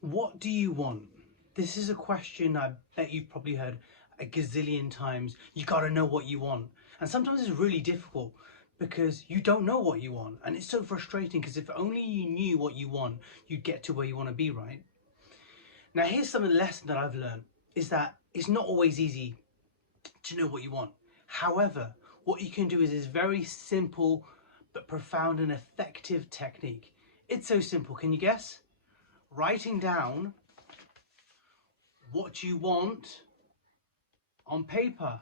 What do you want? This is a question I bet you've probably heard a gazillion times. You gotta know what you want. And sometimes it's really difficult because you don't know what you want. And it's so frustrating because if only you knew what you want, you'd get to where you want to be, right? Now, here's some of the lesson that I've learned is that it's not always easy to know what you want. However, what you can do is very simple but profound and effective technique. It's so simple. Can you guess? Writing down what you want on paper.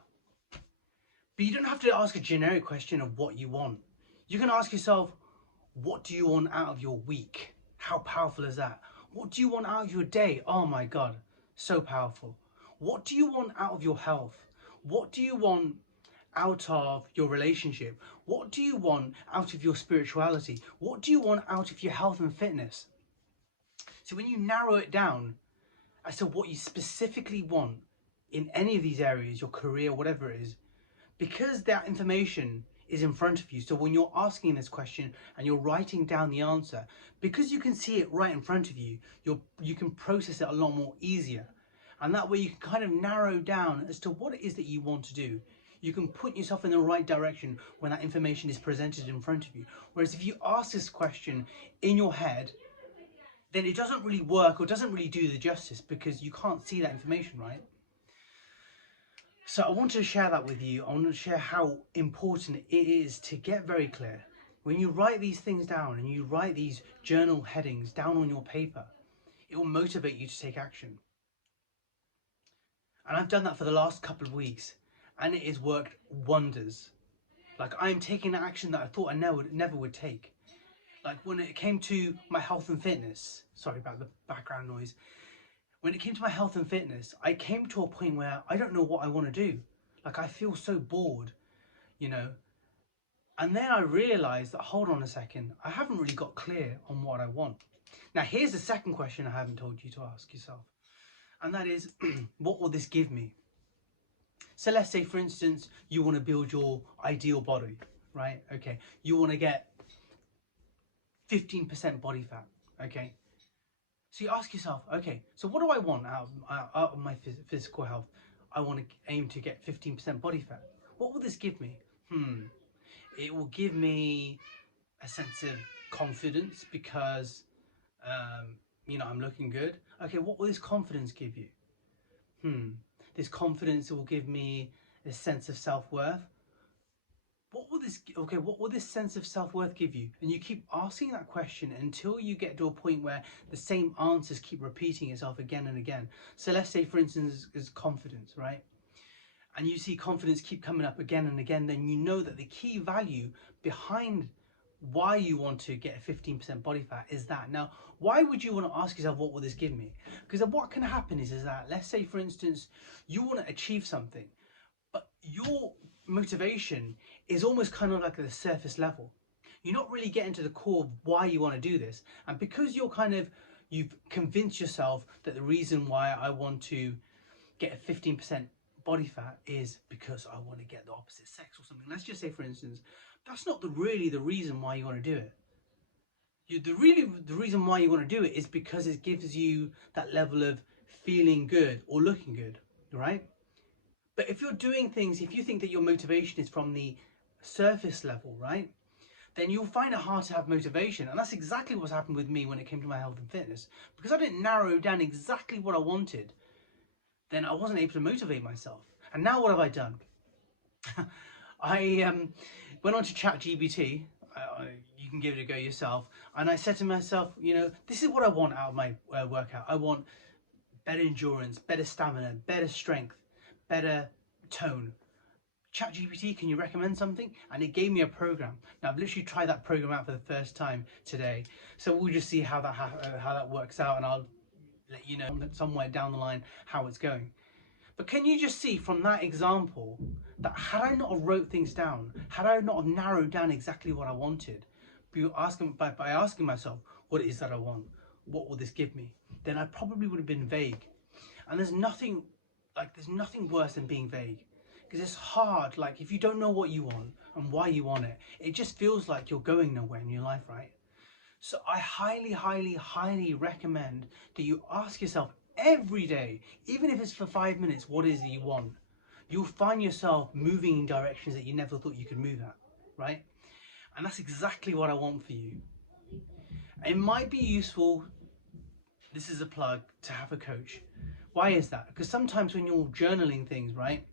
But you don't have to ask a generic question of what you want. You can ask yourself, what do you want out of your week? How powerful is that? What do you want out of your day? Oh my God, so powerful. What do you want out of your health? What do you want out of your relationship? What do you want out of your spirituality? What do you want out of your health and fitness? So when you narrow it down as to what you specifically want in any of these areas, your career, whatever it is, because that information is in front of you, so when you're asking this question and you're writing down the answer, because you can see it right in front of you, you can process it a lot more easier. And that way you can kind of narrow down as to what it is that you want to do. You can put yourself in the right direction when that information is presented in front of you. Whereas if you ask this question in your head, then it doesn't really work or doesn't really do the justice because you can't see that information, right? So I wanted to share that with you. I want to share how important it is to get very clear. When you write these things down and you write these journal headings down on your paper, it will motivate you to take action. And I've done that for the last couple of weeks and it has worked wonders. Like I'm taking action that I thought I never would take. Like when it came to my health and fitness, sorry about the background noise. When it came to my health and fitness, I came to a point where I don't know what I want to do. Like I feel so bored, you know. And then I realized that, hold on a second, I haven't really got clear on what I want. Now, here's the second question I haven't told you to ask yourself. And that is, what will this give me? So let's say, for instance, you want to build your ideal body, right? Okay. You want to get 15% body fat, okay? So you ask yourself, okay, so what do I want out of my physical health? I want to aim to get 15% body fat. What will this give me? It will give me a sense of confidence because, I'm looking good. Okay, what will this confidence give you? This confidence will give me a sense of self-worth. What will this sense of self-worth give you? And you keep asking that question until you get to a point where the same answers keep repeating itself again and again. So let's say, for instance, is confidence, right? And you see confidence keep coming up again and again, then you know that the key value behind why you want to get a 15% body fat is that. Now, why would you want to ask yourself, what will this give me? Because what can happen is that, let's say, for instance, you want to achieve something, but your motivation is almost kind of like at the surface level. You're not really getting to the core of why you want to do this. And because you've convinced yourself that the reason why I want to get a 15% body fat is because I want to get the opposite sex or something. Let's just say, for instance, that's not really the reason why you want to do it. The reason why you want to do it is because it gives you that level of feeling good or looking good, right? But if you're doing things, if you think that your motivation is from the surface level, right, then you'll find it hard to have motivation. And that's exactly what's happened with me when it came to my health and fitness. Because I didn't narrow down exactly what I wanted, then I wasn't able to motivate myself. And now what have I done? I went on to ChatGPT. You can give it a go yourself. And I said to myself, this is what I want out of my workout. I want better endurance, better stamina, better strength, better tone. ChatGPT, can you recommend something? And it gave me a program. Now I've literally tried that program out for the first time today. So we'll just see how that works out, and I'll let you know somewhere down the line how it's going. But can you just see from that example that had I not wrote things down, had I not narrowed down exactly what I wanted, by asking myself what it is that I want, what will this give me, then I probably would have been vague. And there's nothing worse than being vague, because it's hard. Like if you don't know what you want and why you want it, it just feels like you're going nowhere in your life, right? So I highly recommend that you ask yourself every day, even if it's for 5 minutes, what is it you want? You'll find yourself moving in directions that you never thought you could move at, right? And that's exactly what I want for you. It might be useful, this is a plug, to have a coach. Why is that? Because sometimes when you're journaling things, right,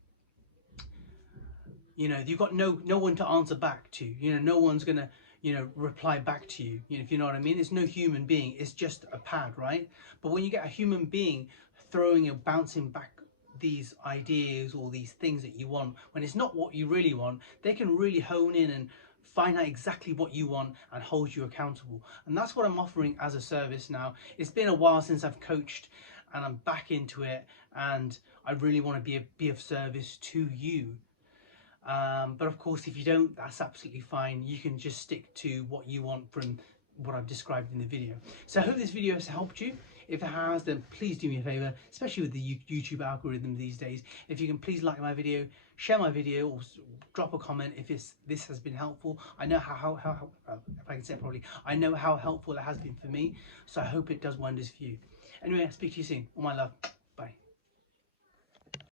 you know, you've got no one to answer back to. You know, no one's gonna, you know, reply back to you. You know, if you know what I mean. It's no human being. It's just a pad, right? But when you get a human being throwing and bouncing back these ideas or these things that you want, when it's not what you really want, they can really hone in and find out exactly what you want and hold you accountable. And that's what I'm offering as a service now. It's been a while since I've coached, and I'm back into it, and I really want to be of service to you. But of course, if you don't, that's absolutely fine. You can just stick to what you want from what I've described in the video. So I hope this video has helped you. If it has, then please do me a favor, especially with the YouTube algorithm these days. If you can please like my video, share my video, or drop a comment if this has been helpful. I know how if I can say it properly, I know how helpful it has been for me. So I hope it does wonders for you. Anyway, I'll speak to you soon. All my love. Bye.